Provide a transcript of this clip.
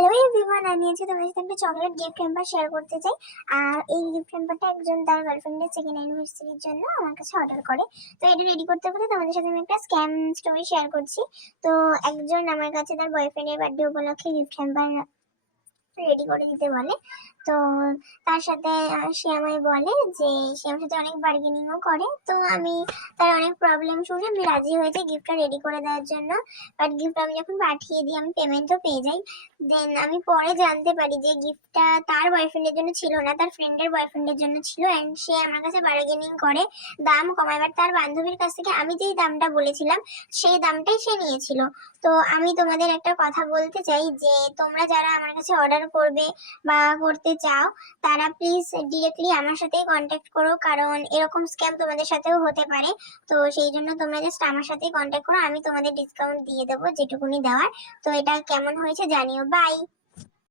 Hello everyone, আমি আজকে তোমাদের সাথে একটা চকলেট গিফট হ্যাম্পার শেয়ার করতে চাই। আর এই গিফট হ্যাম্পারটা একজন তার গার্লফ্রেন্ডের সেকেন্ড অ্যানিভার্সারির জন্য আমার কাছে অর্ডার করে। তো এটা রেডি করতে করতে তোমাদের সাথে আমি একটা স্ক্যাম স্টোরি শেয়ার করছি। তো একজন আমার কাছে তার বয়ফ্রেন্ডের বার্থডে উপলক্ষে গিফট হ্যাম্পার রেডি করে দিতে বলে। তো তার সাথে সে আমায় বলে যে সে আমার সাথে অনেক বার্গেনিংও করে। তো আমি তার অনেক প্রবলেম শুনে আমি রাজি হয়েছি গিফটটা রেডি করে দেওয়ার জন্য। বাট গিফট আমি যখন পাঠিয়ে দিই আমি পেমেন্টও পেয়ে যাই। দেন আমি পরে জানতে পারি যে গিফটটা তার বয়ফ্রেন্ডের জন্য ছিল না, তার ফ্রেন্ডের বয়ফ্রেন্ডের জন্য ছিল। অ্যান্ড সে আমার কাছে বার্গেনিং করে দাম কমায়, বাট তার বান্ধবীর কাছ থেকে আমি যেই দামটা বলেছিলাম সেই দামটাই সে নিয়েছিল। তো আমি তোমাদের একটা কথা বলতে চাই যে তোমরা যারা আমার কাছে অর্ডার করবে বা করতে চাও তারা প্লিজ ডিরেক্টলি আমার সাথেই কন্ট্যাক্ট করো, কারণ এরকম স্ক্যাম তোমাদের সাথেও হতে পারে। তো সেই জন্য তোমরা জাস্ট আমার সাথেই কন্ট্যাক্ট করো, আমি তোমাদের ডিসকাউন্ট দিয়ে দেবো যেটুকুনি দেওয়ার। তো এটা কেমন হয়েছে জানিও। বাই।